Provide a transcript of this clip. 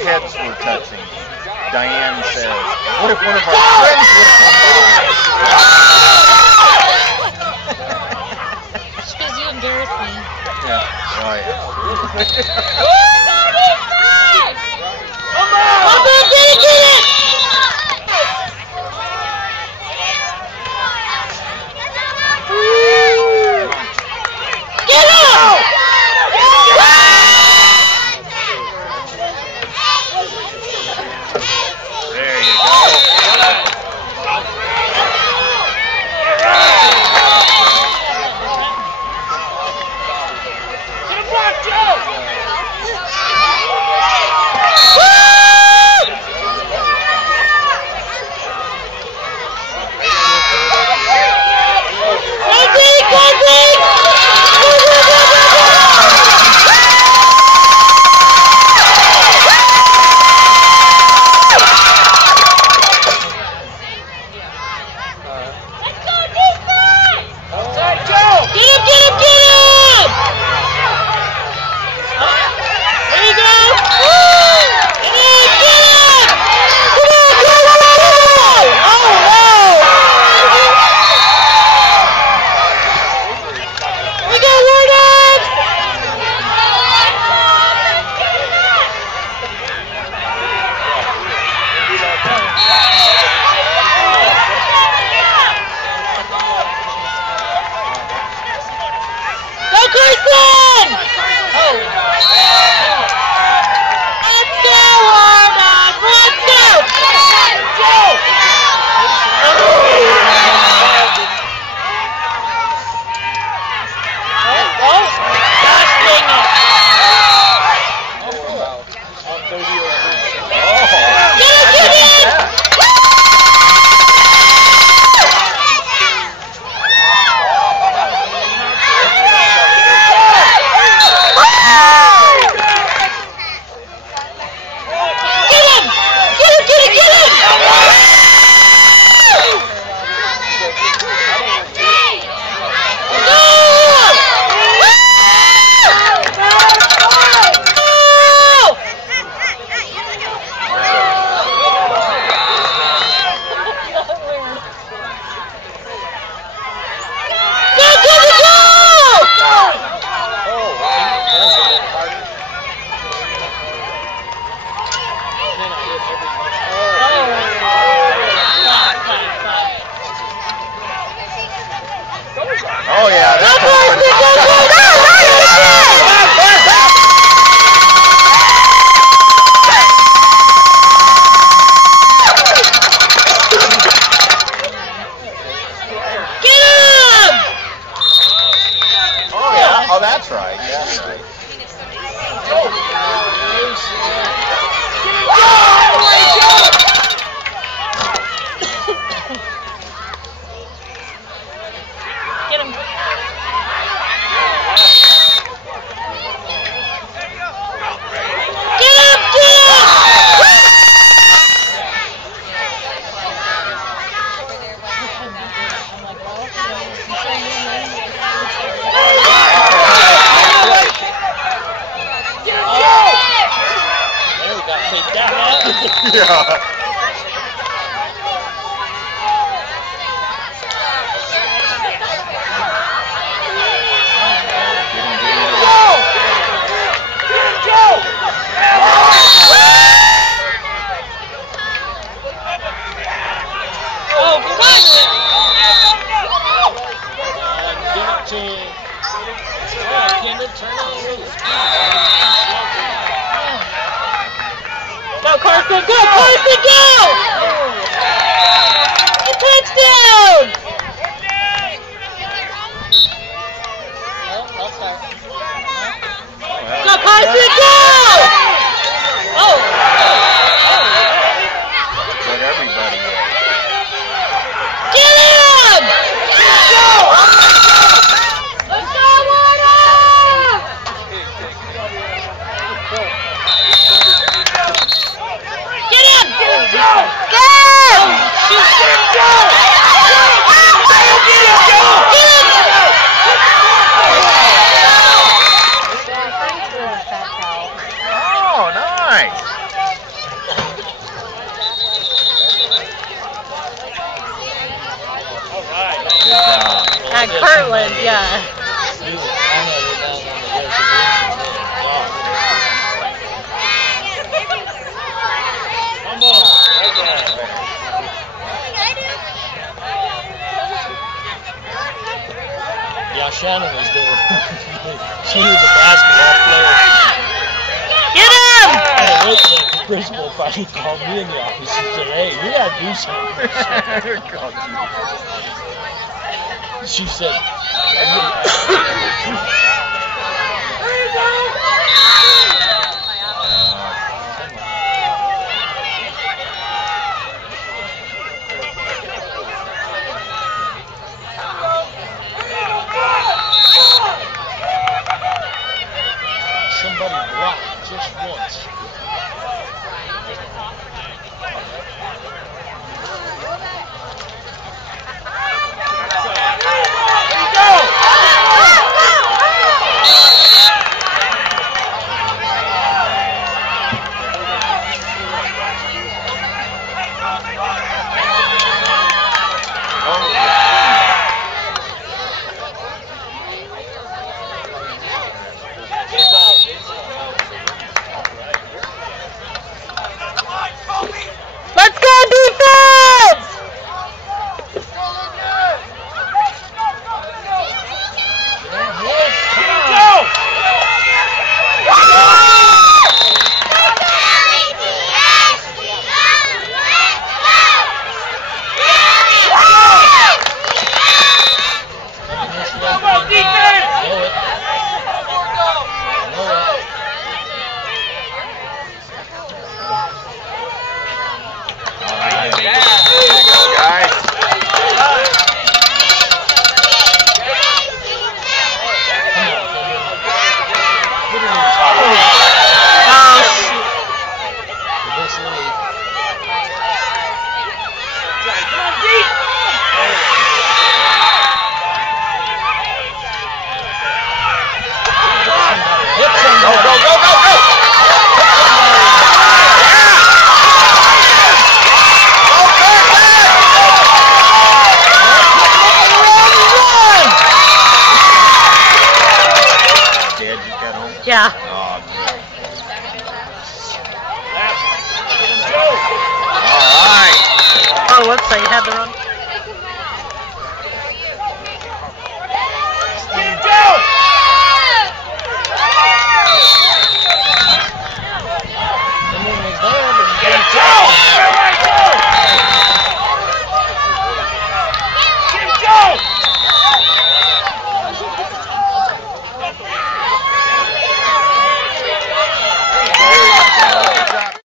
heads were touching. Diane says, what if one of our friends would have come by? It's because you embarrassed me. Yeah. Oh, yeah. Come on, get it! Get up! There you go. Oh yeah, that's oh yeah, oh that's right, that's right. Get him. Yeah. Go, Carson! Go, Carson! Go! A touchdown! I'll start. Go, Carson! Go! Oh! But everybody is. Get him! Let's go! Let's go, Warner! Get him! Go! Shoot! Go! Portland, yeah. Dude, I had it down on the reservation there. Come on. Yeah, Shannon was there. She was a basketball player. Get him! Hey, wait, the principal finally called me in the office and said, hey, you gotta do something. She said, somebody blocked just once. Let's go, defense! Yeah. All right. Oh, whoops, I had the wrong.